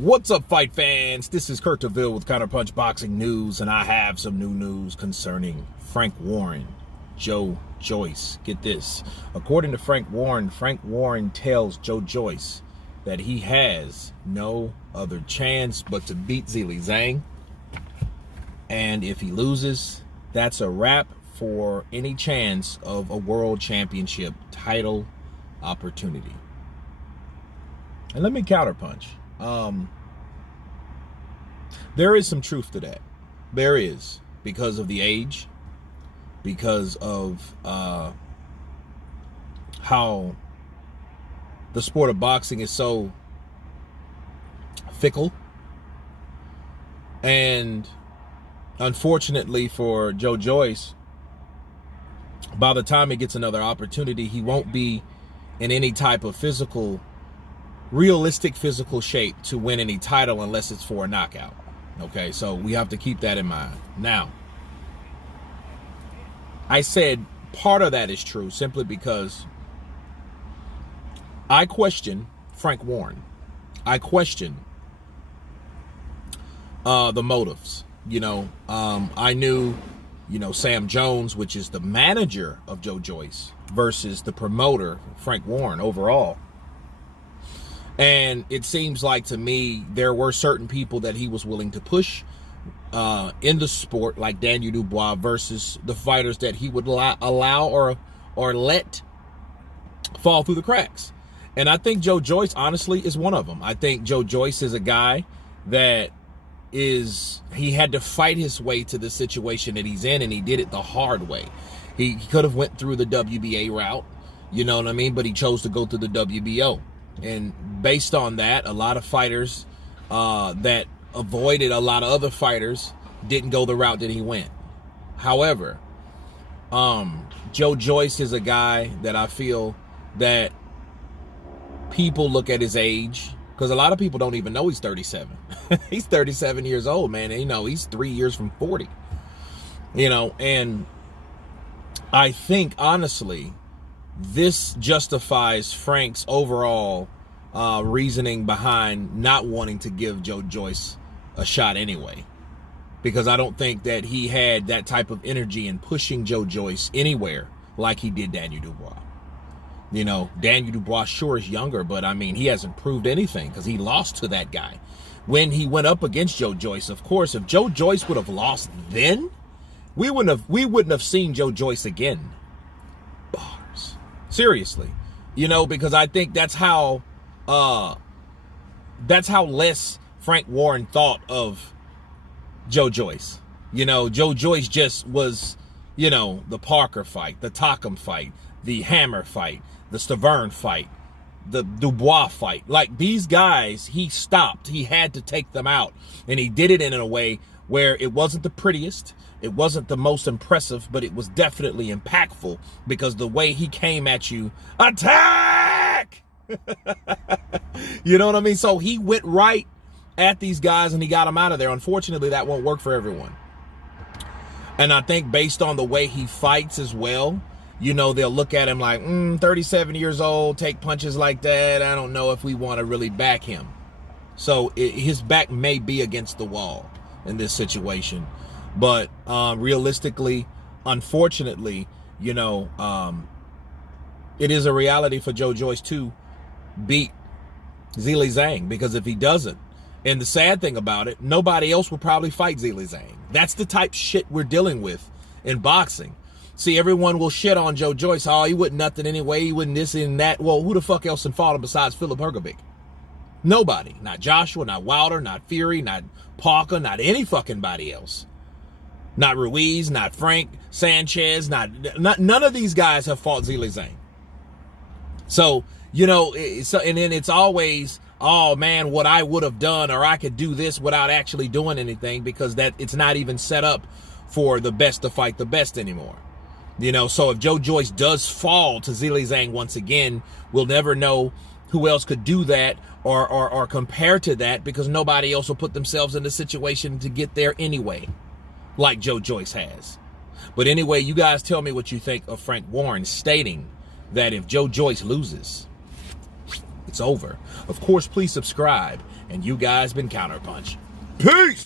What's up, fight fans? This is Kurt DeVille with Counterpunch Boxing News, and I have some new news concerning Frank Warren, Joyce. Get this. According to Frank Warren tells Joyce that he has no other chance but to beat Zhilei Zhang. And if he loses, that's a wrap for any chance of a world championship title opportunity. And let me counterpunch. There is some truth to that. There is, because of the age, because of how the sport of boxing is so fickle. And unfortunately for Joyce, by the time he gets another opportunity, he won't be in any type of realistic physical shape to win any title unless it's for a knockout. Okay, so we have to keep that in mind. Now, I said part of that is true simply because I question Frank Warren. I question the motives. I knew, Sam Jones, which is the manager of Joyce, versus the promoter, Frank Warren, overall. And it seems like to me there were certain people that he was willing to push in the sport, like Daniel Dubois, versus the fighters that he would allow or let fall through the cracks. And I think Joyce, honestly, is one of them. I think Joyce is a guy that he had to fight his way to the situation that he's in, and he did it the hard way. He could have went through the WBA route, you know what I mean? But he chose to go through the WBO. And based on that, a lot of fighters that avoided a lot of other fighters didn't go the route that he went. However, Joyce is a guy that I feel that people look at his age, because a lot of people don't even know he's 37. He's 37 years old, man. And, he's 3 years from 40. And I think, honestly, this justifies Frank's overall reasoning behind not wanting to give Joyce a shot anyway. Because I don't think that he had that type of energy in pushing Joyce anywhere like he did Daniel Dubois. Daniel Dubois sure is younger, but I mean, he hasn't proved anything because he lost to that guy. When he went up against Joyce, of course, if Joyce would have lost then, we wouldn't have seen Joyce again. Bars. Seriously. Because I think that's how less Frank Warren thought of Joyce. Joyce just was, the Parker fight, the Tockham fight, the Hammer fight, the Stavern fight, the Dubois fight. Like, these guys, he stopped. He had to take them out. And he did it in a way where it wasn't the prettiest, it wasn't the most impressive, but it was definitely impactful, because the way he came at you, attack! You know what I mean? So he went right at these guys and he got them out of there. Unfortunately, that won't work for everyone. And I think based on the way he fights as well, they'll look at him like, 37 years old, take punches like that. I don't know if we want to really back him. So his back may be against the wall in this situation. But realistically, unfortunately, it is a reality for Joyce to beat Zhilei Zhang, because if he doesn't, and the sad thing about it, nobody else will probably fight Zhilei Zhang. That's the type shit we're dealing with in boxing. See, everyone will shit on Joyce. Oh, he wouldn't nothing anyway. He wouldn't this and that. Well, who the fuck else can fought him besides Philip Hergovic? Nobody. Not Joshua, not Wilder, not Fury, not Parker, not any fucking body else. Not Ruiz, not Frank Sanchez, not none of these guys have fought Zhilei Zhang. So, and then it's always, oh man, what I would have done, or I could do this without actually doing anything, because that it's not even set up for the best to fight the best anymore. So if Joyce does fall to Zhilei Zhang once again, we'll never know who else could do that or compare to that, because nobody else will put themselves in the situation to get there anyway, like Joyce has. But anyway, you guys tell me what you think of Frank Warren stating that if Joyce loses, It's over. Of course, please subscribe. And you guys been Counterpunch. Peace!